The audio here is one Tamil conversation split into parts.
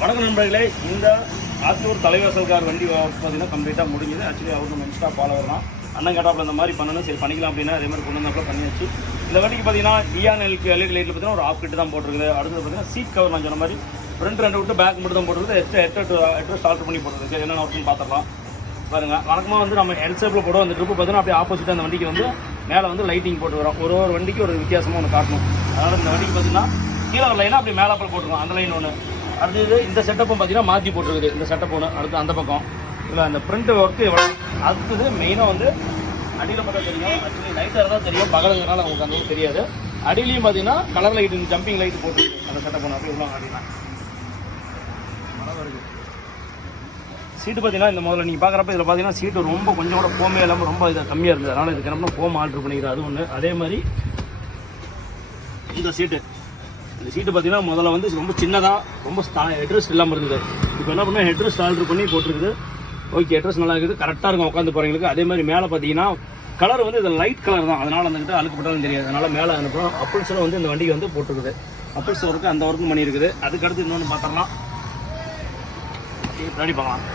வணக்கம் நண்பர்களே, இந்த ஆத்தூர் தலைவாசல் கார் வண்டி பார்த்தீங்கன்னா கம்ப்ளீட்டாக முடிஞ்சுது. ஆக்சுவலி அவர் நம்ம இன்ஸ்டா ஃபாலோவர் தான். அண்ணன் கேட்டாப்பில் இந்த மாதிரி பண்ணணும், சரி பண்ணிக்கலாம் அப்படின்னா அதே மாதிரி கொண்டு வந்தாப்பில் பண்ணியாச்சு. இந்த வண்டிக்கு பார்த்தீங்கன்னா டிஆன்எல்க்கு எல்இடி லைட்டில் பார்த்தீங்கன்னா ஒரு ஆஃப் கிட்டு தான் போட்டிருக்குது. அடுத்தது பார்த்தீங்கன்னா சீட் கவர் நான் சொன்ன மாதிரி ஃப்ரண்ட் 2 விட்டு பேக் மட்டும் தான் போட்டிருக்குது. எட்டு ஆல்ட்ரு பண்ணி போட்டிருக்கு. என்னென்ன ஒர்க்குன்னு பார்த்துடலாம் பாருங்கள். வழக்கமாக வந்து நம்ம எல் ஷேப்பில் போடுவோம். அந்த ட்ரிப்பு பார்த்தீங்கன்னா அப்படியே ஆப்போசிட்டாக அந்த வண்டிக்கு வந்து மேலே வந்து லைட்டிங் போட்டு வரும். ஒரு வண்டிக்கு ஒரு வித்தியாசமாக ஒன்று காட்டணும். அதனால் இந்த வண்டிக்கு பார்த்தீங்கன்னா கீழே ஒரு லைனாக அப்படி மேலாப்பில் போட்டுருக்கோம். அந்த லைன் ஒன்று. அடுத்தது இந்த செட்டப்பும் பார்த்தீங்கன்னா மாற்றி போட்டுருக்குது. இந்த செட்டப் ஒன்று. அடுத்து அந்த பக்கம் இல்லை அந்த பிரிண்ட் ஒர்க்கு எவ்வளோ. அடுத்தது மெயினாக வந்து அடியில் பார்த்தா தெரியும். ஆக்சுவலி லைட்டாக தான் தெரியும், பகலுங்கிறனால உங்களுக்கு அந்த அளவுக்கு தெரியாது. அடியிலையும் பார்த்தீங்கன்னா கலர் லைட்டு, ஜம்பிங் லைட்டு போட்டுருக்கு அந்த செட்டப் ஒன்று. அப்படி இவ்வளோ அப்படின்னா மழை வருது. சீட்டு பார்த்தீங்கன்னா இந்த முதல்ல நீங்கள் பார்க்குறப்ப இதில் பார்த்தீங்கன்னா சீட்டு ரொம்ப கொஞ்சம் கூட ஃபோமே இல்லாமல் ரொம்ப இது கம்மியாக இருந்தது. அதனால் இதுக்கு நம்ம ஃபோம் ஆர்டர் பண்ணிக்கிறேன். அது ஒன்று. அதே மாதிரி இந்த சீட்டு பார்த்தீங்கன்னா முதல்ல வந்து ரொம்ப சின்னதாக ரொம்ப ஹெட்ரெஸ்ட் இல்லாமல் இருந்தது. இப்போ என்ன பண்ணால் ஹெட்ரெஸ்ட் ஆர்டர் பண்ணி போட்டிருக்குது. ஓகே, ஹெட்ரெஸ்ட் நல்லா இருக்குது, கரெக்டாக இருக்கும் உட்காந்து போகிறவங்களுக்கு. அதே மாதிரி மேலே பார்த்தீங்கன்னா கலர் வந்து இது லைட் கலர் தான். அதனால் வந்துக்கிட்டு அழுக்கப்பட்டாலும் தெரியாது. அதனால் மேலே அனுப்புகிறோம். அப்பல்ஸில் வந்து இந்த வண்டிக்கு வந்து போட்டிருக்குது. அப்பல்ஸ் ஒர்க்கு அந்த ஒர்க்கும் பண்ணியிருக்குது. அதுக்கடுத்து இன்னொன்று பார்த்துடலாம், ரெடி பார்க்கலாம்.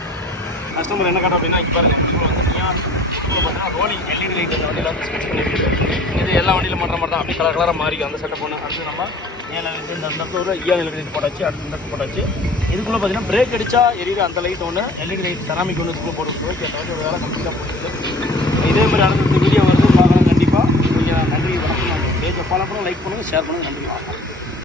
கஸ்டமர் என்ன கேட்டோம் அப்படின்னா இங்கே பாருங்கள், இப்போ வந்து பார்த்தீங்கன்னா ரோலிங் எல்இடி லைட் அந்த வண்டியில் வந்து ஸ்விட்ச் பண்ணியிருக்கு. இது எல்லா வண்டியிலும் பண்ணுற மாதிரி தான். அப்படியே கலராக மாறிக்கும் அந்த செட்டப் ஒன்று. அடுத்து நம்ம இந்த இடத்துல எல்இடி லைட் போட்டாச்சு. அடுத்து இந்த போட்டாச்சு. இதுக்குள்ளே பார்த்தீங்கன்னா பிரேக் அடித்தா எரியுற அந்த லைட் ஒன்று, எல்இடி லைட் செராமிக் ஒன்று இதுக்குள்ளே போட்டு ஓகே. அந்த வண்டி ஒரு வேலை கம்ப்ளீட்டாக போட்டுருக்கு. இதே மாதிரி அடுத்த வீடியோ வருது பார்க்கலாம் கண்டிப்பாக. நன்றி, வணக்கம். பேஜை ஃபாலோ பண்ண, லைக் பண்ணுங்கள், ஷேர் பண்ணுங்கள். நன்றி, வணக்கம்.